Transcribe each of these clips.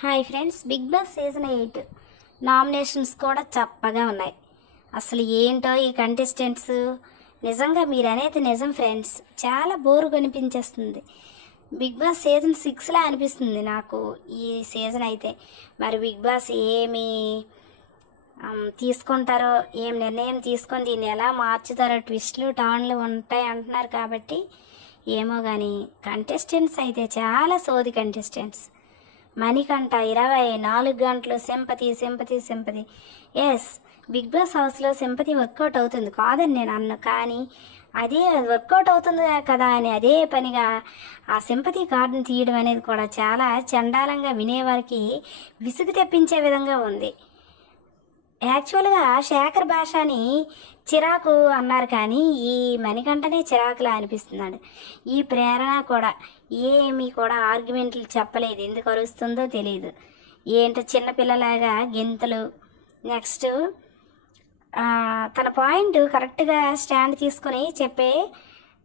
Hi friends, Bigg Boss season 8 nominations కూడా చప్పగా ఉన్నాయి. అసలు ఏంటో ఈ కంటెస్టెంట్స్, నిజంగా మీరు అనేది నిజం ఫ్రెండ్స్, చాలా బోరు కనిపించేస్తుంది. బిగ్ బాస్ సీజన్ 6లా అనిపిస్తుంది నాకు ఈ సీజన్ అయితే. మరి బిగ్ బాస్ ఏమి తీసుకుంటారో, ఏం నిర్ణయం తీసుకొని దీన్ని ఎలా మార్చుతారో, ట్విస్ట్లు టర్న్లు ఉంటాయి అంటున్నారు కాబట్టి ఏమో కానీ కంటెస్టెంట్స్ అయితే చాలా సోది కంటెస్టెంట్స్. మణికంఠ 24 గంటలు sympathy sympathy sympathy. Yes, Bigg Boss హౌస్లో సింపతి వర్కౌట్ అవుతుంది కాదని నేను అన్నా, కానీ అదే వర్కౌట్ అవుతుంది కదా అని అదే పనిగా ఆ సింపతి కార్డుని తీయడం అనేది కూడా చాలా చండాలంగా, వినేవారికి విసుగు తెప్పించే విధంగా ఉంది. యాక్చువల్గా శేఖర్ భాషని చిరాకు అన్నారు, కానీ ఈ మణికంఠనే చిరాకులా అనిపిస్తున్నాడు. ఈ ప్రేరణ కూడా ఏమీ కూడా ఆర్గ్యుమెంట్లు చెప్పలేదు, ఎందుకు అరుస్తుందో తెలియదు. ఏంటో చిన్నపిల్లలాగా గెంతులు. నెక్స్ట్ తన పాయింట్ కరెక్ట్గా స్టాండ్ తీసుకొని చెప్పే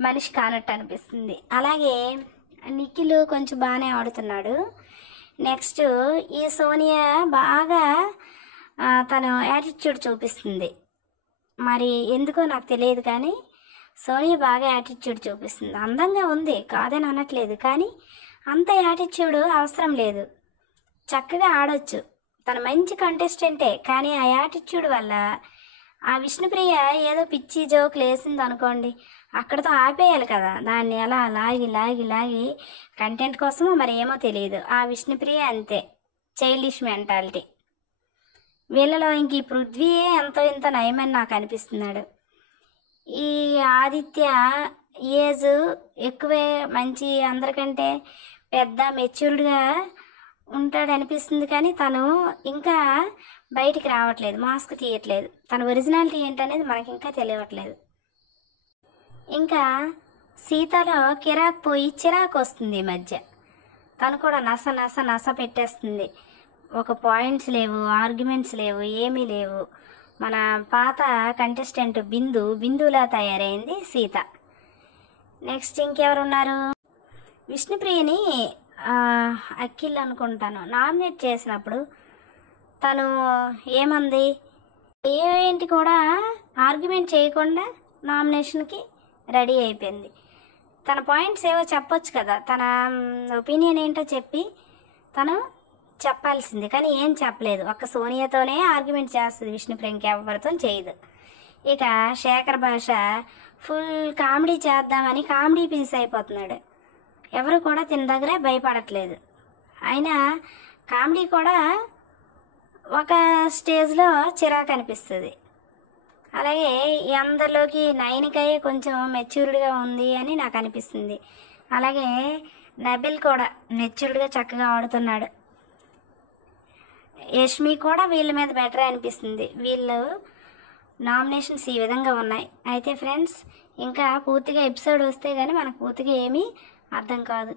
మనిషి కానట్టు అనిపిస్తుంది. అలాగే నిఖిల్ కొంచెం బాగానే ఆడుతున్నాడు. నెక్స్ట్ ఈ సోనియా బాగా తను యాటిట్యూడ్ చూపిస్తుంది. మరి ఎందుకో నాకు తెలియదు, కానీ సోనియా బాగా యాటిట్యూడ్ చూపిస్తుంది. అందంగా ఉంది కాదని అనట్లేదు, కానీ అంత యాటిట్యూడ్ అవసరం లేదు. చక్కగా ఆడొచ్చు, తను మంచి కంటెస్టెంటే, కానీ ఆ యాటిట్యూడ్ వల్ల ఆ విష్ణుప్రియ ఏదో పిచ్చి జోకులు వేసింది అనుకోండి, అక్కడితో ఆపేయాలి కదా. దాన్ని అలా లాగి లాగి లాగి కంటెంట్ కోసమో మరి ఏమో తెలియదు. ఆ విష్ణుప్రియ అంతే, చైల్డిష్ మెంటాలిటీ. వీళ్ళలో ఇంక ఈ పృథ్వీయే ఎంతో ఇంత నయమని నాకు అనిపిస్తున్నాడు. ఈ ఆదిత్య ఏజ్ ఎక్కువే, మంచి అందరికంటే పెద్ద మెచ్యూర్డ్గా ఉంటాడు అనిపిస్తుంది, కానీ తను ఇంకా బయటికి రావట్లేదు, మాస్క్ తీయట్లేదు. తన ఒరిజినాలిటీ ఏంటనేది మనకి ఇంకా తెలియట్లేదు. ఇంకా సీతలో కిరాక్ పోయి చిరాకు వస్తుంది ఈ మధ్య. తను కూడా నస నస నస పెట్టేస్తుంది. ఒక పాయింట్స్ లేవు, ఆర్గ్యుమెంట్స్ లేవు, ఏమీ లేవు. మన పాత కంటెస్టెంట్ బిందులా తయారైంది సీత. నెక్స్ట్ ఇంకెవరున్నారు? విష్ణుప్రియని అఖిల్ అనుకుంటాను నామినేట్ చేసినప్పుడు తను ఏమంది, ఏంటి కూడా ఆర్గ్యుమెంట్ చేయకుండా నామినేషన్కి రెడీ అయిపోయింది. తన పాయింట్స్ ఏవో చెప్పొచ్చు కదా, తన ఒపీనియన్ ఏంటో చెప్పి తను చెప్పాల్సింది, కానీ ఏం చెప్పలేదు. ఒక్క సోనియాతోనే ఆర్గ్యుమెంట్ చేస్తుంది విష్ణుప్రియ, ఇంకెవరితో చేయదు. ఇక శేఖర్ భాష ఫుల్ కామెడీ చేద్దామని కామెడీ పీస్ అయిపోతున్నాడు. ఎవరు కూడా తిన దగ్గరే భయపడట్లేదు. అయినా కామెడీ కూడా ఒక స్టేజ్లో చిరాకు అనిపిస్తుంది. అలాగే ఈ అందరిలోకి నయనికయ్యే కొంచెం మెచ్యూర్డ్గా ఉంది అని నాకు అనిపిస్తుంది. అలాగే నబిల్ కూడా మెచ్యూర్డ్గా చక్కగా ఆడుతున్నాడు. యష్మి కూడా వీళ్ళ మీద బెటర్ అనిపిస్తుంది. వీళ్ళు నామినేషన్స్ ఈ విధంగా ఉన్నాయి. అయితే ఫ్రెండ్స్, ఇంకా పూర్తిగా ఎపిసోడ్ వస్తే కానీ మనకు పూర్తిగా ఏమీ అర్థం కాదు.